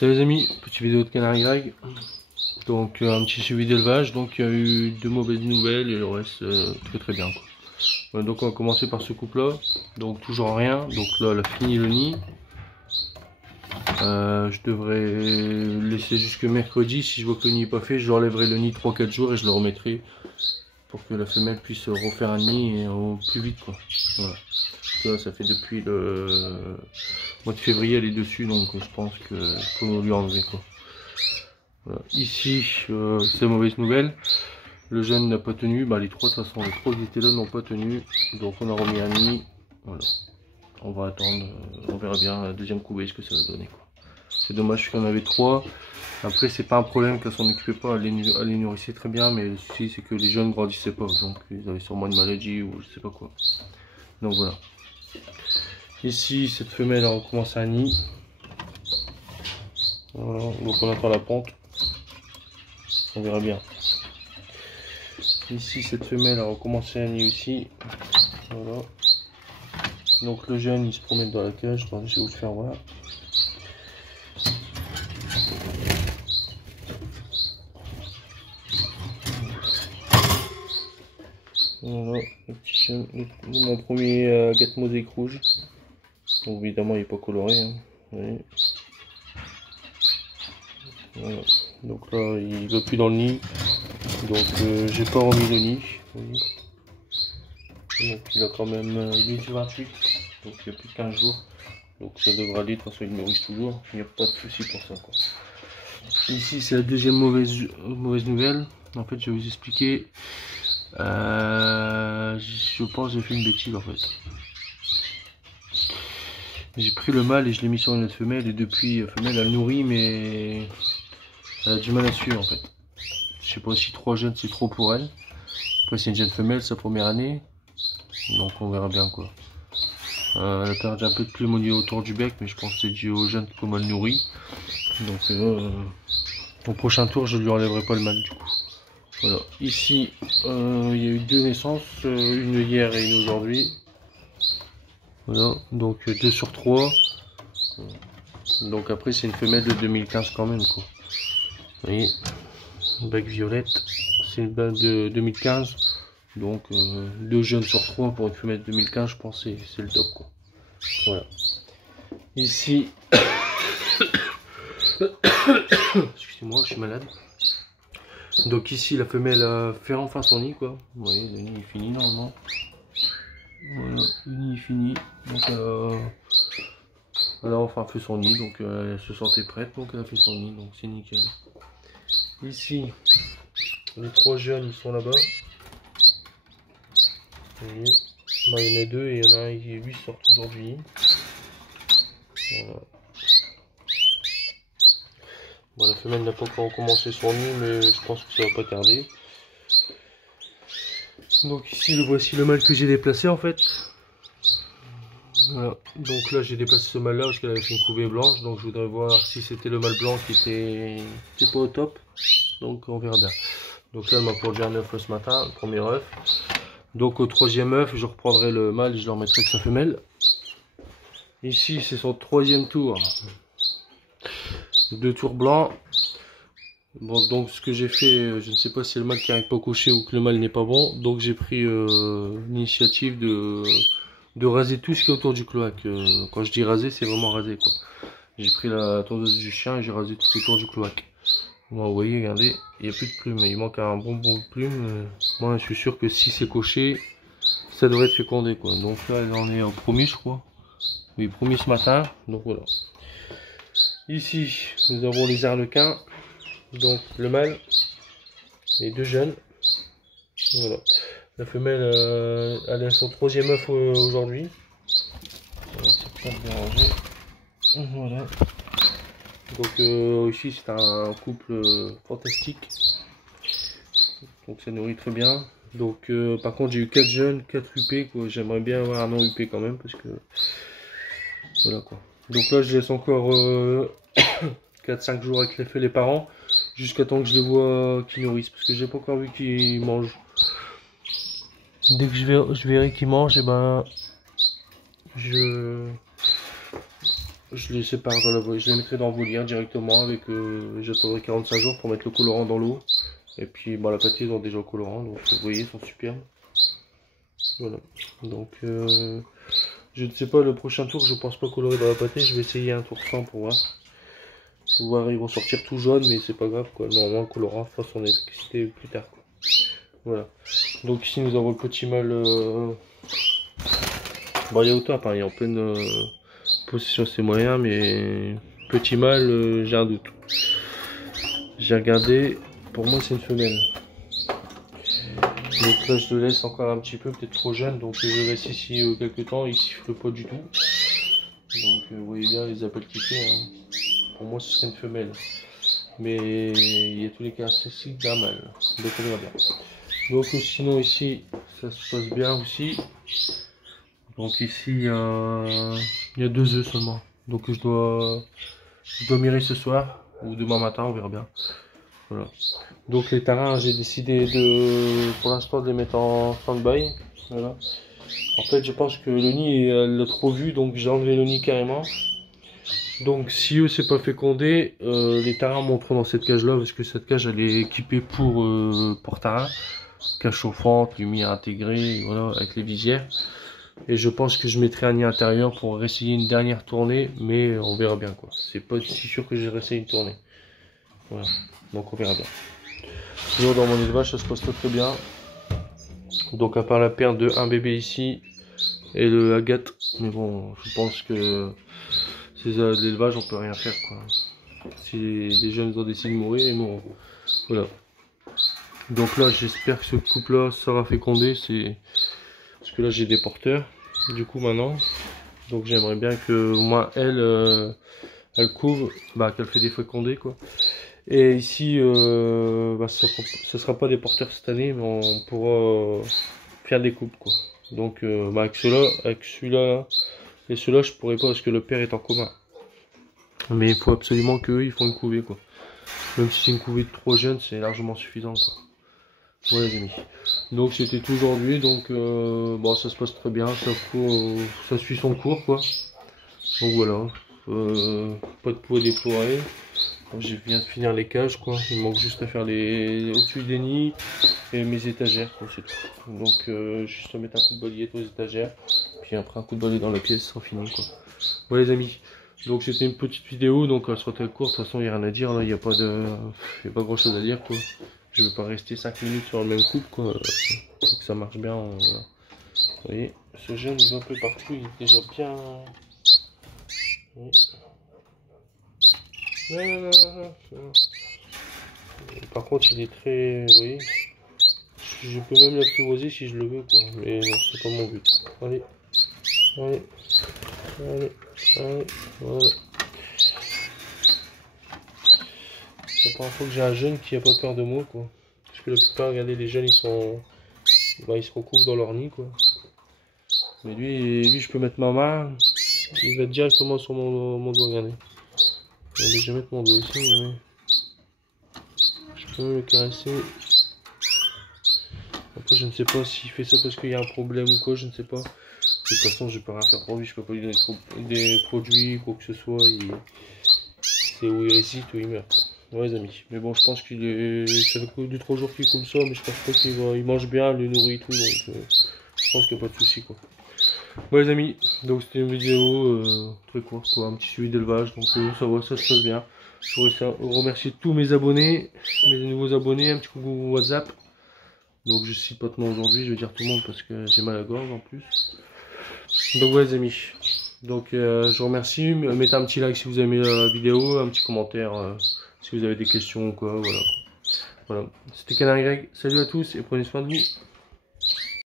Salut les amis, petite vidéo de Canard Y. Donc un petit suivi d'élevage. Donc il y a eu deux mauvaises nouvelles et le reste très bien quoi. Voilà, donc on va commencer par ce couple là. Donc toujours rien. Donc là elle a fini le nid. Je devrais laisser jusque mercredi. Si je vois que le nid n'est pas fait, je enlèverai le nid 3-4 jours et je le remettrai pour que la femelle puisse refaire un nid au plus vite quoi. Voilà. Là, ça fait depuis le mois de février elle est dessus, donc je pense qu'il faut lui enlever quoi. Voilà. Ici c'est mauvaise nouvelle, le jeune n'a pas tenu, les trois de toute façon les trois qui étaient là n'ont pas tenu, donc on a remis un nid. Voilà, on va attendre, on verra bien la deuxième couvée ce que ça va donner quoi. C'est dommage qu'on avait trois. Après c'est pas un problème qu'elle s'en occupait pas, elle les nourrissait très bien, mais le souci c'est que les jeunes grandissaient pas, donc ils avaient sûrement une maladie ou je sais pas quoi. Donc voilà. Ici, cette femelle a recommencé un nid. Voilà, donc on attend la ponte. On verra bien. Ici, cette femelle a recommencé un nid aussi. Voilà. Donc le jeune, il se promène dans la cage. Attendez, je vais vous le faire voir. Voilà, le petit jeune, mon premier gâte mosaïque rouge. Donc évidemment, il n'est pas coloré. Hein. Oui. Voilà. Donc là, il va plus dans le nid. Donc j'ai pas remis le nid. Oui. Donc il a quand même il est du 28. Donc il y a plus de 15 jours. Donc ça devrait aller, de toute façon il nourrit toujours. Il n'y a pas de souci pour ça quoi. Ici c'est la deuxième mauvaise nouvelle. En fait je vais vous expliquer. Je pense que j'ai fait une bêtise en fait. J'ai pris le mâle et je l'ai mis sur une autre femelle. Et depuis la femelle elle nourrit mais elle a du mal à suivre en fait. Je sais pas si 3 jeunes c'est trop pour elle. Après c'est une jeune femelle sa première année. Donc on verra bien quoi. Elle a perdu un peu de plume au niveau autour du bec, mais je pense que c'est dû aux jeunes comme elle nourrit. Donc au prochain tour je lui enlèverai pas le mâle du coup. Voilà. Ici il y a eu deux naissances, une hier et une aujourd'hui. Voilà, donc 2 sur 3. Donc après c'est une femelle de 2015 quand même quoi. Vous voyez, bec violette, c'est une bague de 2015. Donc 2 jeunes sur 3 pour une femelle de 2015, je pense que c'est le top quoi. Voilà. Ici, excusez-moi, je suis malade. Donc ici la femelle a fait enfin son nid quoi. Vous voyez, le nid est fini normalement. Voilà, le nid est fini. Donc elle a enfin fait son nid, donc elle se sentait prête, donc elle a fait son nid, donc c'est nickel. Ici, les 3 jeunes ils sont là-bas. Il y en a 2 et il y en a un qui lui sort aujourd'hui. Voilà. Bon, la femelle n'a pas encore commencé son nid, mais je pense que ça va pas tarder. Donc ici, le voici le mâle que j'ai déplacé en fait. Voilà. Donc là, j'ai déplacé ce mâle là parce qu'elle avait fait une couvée blanche. Donc je voudrais voir si c'était le mâle blanc qui était pas au top. Donc on verra bien. Donc là, elle m'a produit un œuf ce matin, le premier œuf. Donc au troisième œuf, je reprendrai le mâle et je le remettrai avec sa femelle. Ici, c'est son troisième tour. 2 tours blancs. Bon, donc ce que j'ai fait, je ne sais pas si c'est le mâle qui n'arrive pas couché ou que le mâle n'est pas bon. Donc j'ai pris l'initiative de raser tout ce qui est autour du cloaque. Quand je dis raser, c'est vraiment raser quoi. J'ai pris la tondeuse du chien et j'ai rasé tout autour du cloaque. Bon, vous voyez, regardez, il n'y a plus de plumes. Il manque un bon bout de plumes. Moi, je suis sûr que si c'est coché, ça devrait être fécondé quoi. Donc là, elle en est au premier, je crois. Oui, promis ce matin. Donc voilà. Ici, nous avons les arlequins. Donc le mâle et 2 jeunes. Voilà. La femelle, elle a son troisième œuf aujourd'hui. Voilà. Donc ici c'est un couple fantastique. Donc ça nourrit très bien. Donc par contre j'ai eu 4 jeunes, 4 UP quoi. J'aimerais bien avoir un non UP quand même parce que voilà quoi. Donc là je laisse encore 4-5 jours avec les parents jusqu'à temps que je les vois qu'ils nourrissent parce que j'ai pas encore vu qu'ils mangent. Dès que je verrai qu'ils mangent, et ben je je les sépare dans la je les mettrai dans la volière directement avec j'attendrai 45 jours pour mettre le colorant dans l'eau. Et puis bah, la pâtée ils ont déjà le colorant, donc vous voyez, ils sont superbes. Voilà. Donc je ne sais pas, le prochain tour je pense pas colorer dans la pâtée, je vais essayer un tour sans pour voir. Pour voir, ils vont sortir tout jaune, mais c'est pas grave quoi. Normalement le colorant fera son efficacité plus tard quoi. Voilà. Donc ici nous avons le petit mâle. Bon, il est au top, hein, il est en pleine possession c'est moyen, mais petit mâle, j'ai un doute. J'ai regardé, pour moi c'est une femelle. Donc là je le laisse encore un petit peu, peut-être trop jeune, donc je le laisse ici quelques temps, il siffle pas du tout. Donc vous voyez bien les appels qu'il fait, hein. Pour moi ce serait une femelle. Mais il y a tous les caractéristiques d'un mâle, donc on verra bien. Donc sinon ici ça se passe bien aussi. Donc ici il y a 2 œufs seulement. Donc je dois mirer ce soir ou demain matin, on verra bien. Voilà. Donc les tarins, j'ai décidé pour l'instant de les mettre en stand-by. Voilà. En fait je pense que le nid elle l'a trop vu, donc j'ai enlevé le nid carrément. Donc si eux c'est pas fécondé, les tarins monteront dans cette cage là parce que cette cage elle est équipée pour tarins. Cage chauffante, lumière intégrée, voilà, avec les visières. Et je pense que je mettrai un nid intérieur pour essayer une dernière tournée, mais on verra bien quoi. C'est pas si sûr que je vais essayer une tournée. Voilà, donc on verra bien. Sinon dans mon élevage ça se passe très bien. Donc à part la paire de un bébé ici et le agate, mais bon je pense que c'est de l'élevage on peut rien faire quoi. Si les jeunes ont décidé de mourir, ils mourront. Voilà. Donc là j'espère que ce couple là sera fécondé, c'est parce que là j'ai des porteurs du coup maintenant. Donc j'aimerais bien que au moins elle couvre, bah qu'elle fait des fécondés quoi. Et ici bah, ça sera pas des porteurs cette année, mais on pourra faire des coupes quoi. Donc bah, avec celui-là et ceux-là je pourrais pas parce que le père est en coma. Mais il faut absolument qu'eux ils font une couvée quoi. Même si c'est une couvée de 3 jeunes, c'est largement suffisant quoi. Voilà les amis. Donc c'était tout aujourd'hui, donc bon ça se passe très bien, ça suit son cours quoi. Donc voilà, pas de peau à déplorer. Je viens de finir les cages quoi, il manque juste à faire les au-dessus des nids et mes étagères quoi, c'est tout. Donc juste à mettre un coup de balayette aux étagères, puis après un coup de balai dans la pièce, c'est fini quoi. Voilà les amis. Donc c'était une petite vidéo, donc elle sera très courte, de toute façon il n'y a rien à dire, là il n'y a pas grand chose à dire quoi. Je vais pas rester 5 minutes sur le même couple quoi, faut que ça marche bien, voilà. Vous voyez, ce jeune il va un peu partout, il est déjà bien... Oui. Par contre il est très... Vous voyez, je peux même l'apprivoiser si je le veux quoi, mais non c'est pas mon but. Allez, allez, allez, allez, voilà. C'est la première fois que j'ai un jeune qui a pas peur de moi quoi. Parce que la plupart, regardez, les jeunes ils sont... Bah, ils se recouvrent dans leur nid quoi. Mais lui je peux mettre ma main, il va directement sur mon doigt, regardez. Je vais mettre mon doigt ici, regardez. Je peux le caresser. Après je ne sais pas s'il fait ça parce qu'il y a un problème ou quoi, je ne sais pas. De toute façon je peux rien faire pour lui, je peux pas lui donner des produits, quoi que ce soit. C'est où il résiste ou il meurt. Ouais les amis, mais bon je pense qu'il est... Ça fait 2-3 jours qu'il est comme ça, mais je pense pas il mange bien, il le nourrit et tout, donc je pense qu'il n'y a pas de souci quoi. Bon les amis, donc c'était une vidéo très courte quoi, un petit suivi d'élevage, donc ça va, ça se passe bien. Je voudrais remercier tous mes abonnés, mes nouveaux abonnés, un petit coucou WhatsApp. Donc je cite pas tout le monde aujourd'hui, je vais dire tout le monde parce que j'ai mal à la gorge en plus. Donc ouais les amis, donc je vous remercie, mettez un petit like si vous avez aimé la vidéo, un petit commentaire si vous avez des questions ou quoi, voilà. Voilà, c'était Canard Y, salut à tous et prenez soin de vous.